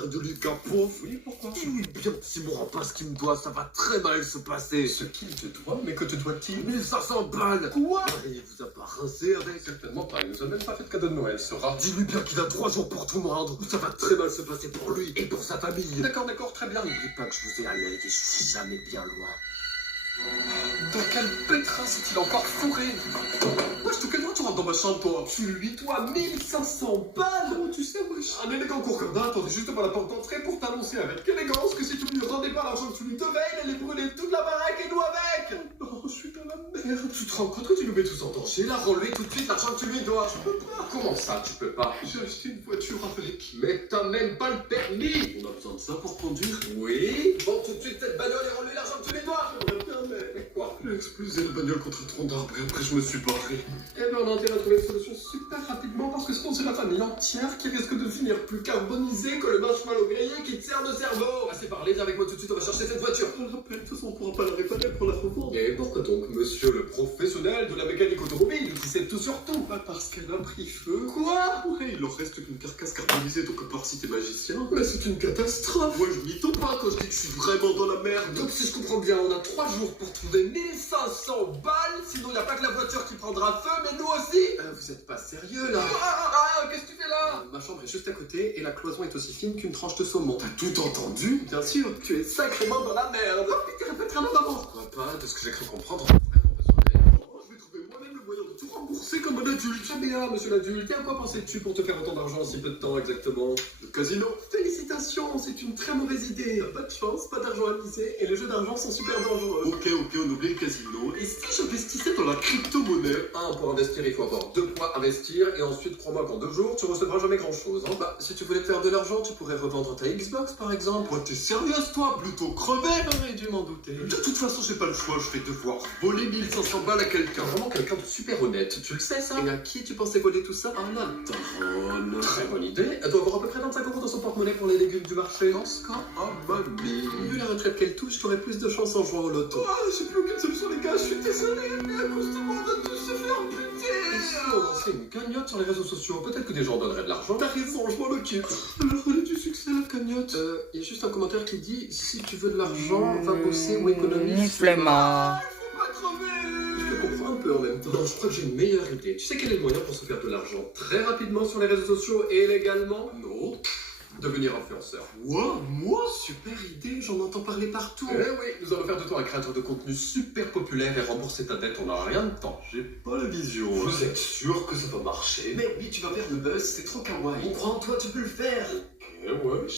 père de Lucas pauvre. Oui, pourquoi? Oui, bien, s'il me rend pas ce qu'il me doit, ça va très mal se passer. Ce qu'il te doit, mais que te doit-il? 1500 balles. Quoi? Il vous a pas rincé avec? Certainement pas, il nous a même pas fait de cadeau de Noël, ce rat. Dis-lui bien qu'il a 3 jours pour tout me rendre. Ça va très mal se passer pour lui et pour sa famille. D'accord, très bien. N'oublie pas que je vous ai Amérique et je suis jamais bien loin. Dans quelle pétrasse est-il encore fourré? Wesh, de quelle heure tu rentres dans ma chambre, toi? Tu lui dois 1500 balles. Comment tu sais, wesh? Un élégant concordant attendait juste devant la porte d'entrée pour t'annoncer avec élégance que si tu lui rendais pas l'argent que tu lui devais, il allait brûler toute la baraque et nous avec. Non, je suis dans la merde. Tu te rends compte que tu nous mets tous en danger? Là, rends-lui tout de suite l'argent que tu lui dois. Je peux pas. Comment ça, tu peux pas? J'ai acheté une voiture avec. Mais t'as même pas le permis. On a besoin de ça pour conduire? Oui. Bon, tout de suite cette bagnole et rends-lui l'argent que tu lui dois. J'aimerais bien, mais Quoi? j'ai explosé la bagnole contre un tronc d'arbre et après je me suis barré. Eh Et bien on a intérêt à trouver une solution super rapidement parce que sinon c'est la famille entière qui risque de finir plus carbonisée que le marshmallow grillé qui te sert de cerveau. Assez parlé, viens avec moi tout de suite, on va chercher cette voiture. Je le rappelle, de toute façon on pourra pas la réparer pour la revendre. Et pourquoi donc, monsieur le professionnel de la mécanique automobile qui sait tout sur tout? Pas parce qu'elle a pris feu. Quoi? Ouais, il leur reste qu'une carcasse carbonisée, donc à part si t'es magicien. Mais c'est une catastrophe. Ouais, je m'y tombe pas quand je dis que je suis vraiment dans la merde. Donc si je comprends bien, on a 3 jours pour trouver 1500 balles, sinon il n'y a pas que la voiture qui prendra feu, mais nous aussi. Vous êtes pas sérieux là? Qu'est-ce que tu fais là? Ma chambre est juste à côté et la cloison est aussi fine qu'une tranche de saumon. T'as tout entendu? Bien sûr, tu es sacrément dans la merde. Oh putain, répète rien avant. Pourquoi pas? De ce que j'ai cru comprendre, on a vraiment besoin d'aide. Oh, je vais trouver moi-même le moyen de tout rembourser comme un adulte. Très bien, monsieur l'adulte. Et à quoi pensais-tu pour te faire autant d'argent en si peu de temps exactement? Le casino. Félicitations, c'est une très mauvaise idée. Pas de chance, pas d'argent à miser et les jeux d'argent sont super dangereux. Ok, on oublie le casino. Et si j'investissais dans la crypto-monnaie? Pour investir, il faut avoir 2 points investir. Et ensuite, crois-moi qu'en 2 jours, tu recevras jamais grand-chose. Hein. Bah, si tu voulais te faire de l'argent, tu pourrais revendre ta Xbox, par exemple. Toi, t'es sérieuse, toi? Plutôt crevé. J'aurais dû m'en douter. De toute façon, j'ai pas le choix, je vais devoir voler 1500 balles à quelqu'un. Vraiment quelqu'un de super honnête, tu le sais ça? Et à qui tu pensais voler tout ça? À la daronne. Très bonne idée. Elle doit avoir à peu près 25 € dans son porte-monnaie pour les légumes du marché. Dans ce cas, ah mamie. Vu la retraite qu'elle touche, t'aurais plus de chance en jouant au loto. Ah, j'ai plus aucune solution, les gars, je suis désolé, mais à cause de moi, on va tous se faire buter. Et si on lançait une cagnotte sur les réseaux sociaux, peut-être que des gens donneraient de l'argent. T'as raison, je m'en occupe. Alors, elle a du succès, la cagnotte. Il y a juste un commentaire qui dit si tu veux de l'argent, va bosser ou économise. Flemmard. Faut pas crever. Je te comprends un peu en même temps. Non, je crois que j'ai une meilleure idée. Tu sais quel est le moyen pour se faire de l'argent très rapidement sur les réseaux sociaux et légalement? Non. Devenir influenceur. Quoi? Moi? Super idée, j'en entends parler partout. Eh oui, nous allons faire de toi un créateur de contenu super populaire et rembourser ta dette en rien de temps. J'ai pas la vision. Vous êtes sûr que ça va marcher? Mais oui, tu vas faire le buzz, c'est trop kawaii. On croit en toi, tu peux le faire. Ok, ouais.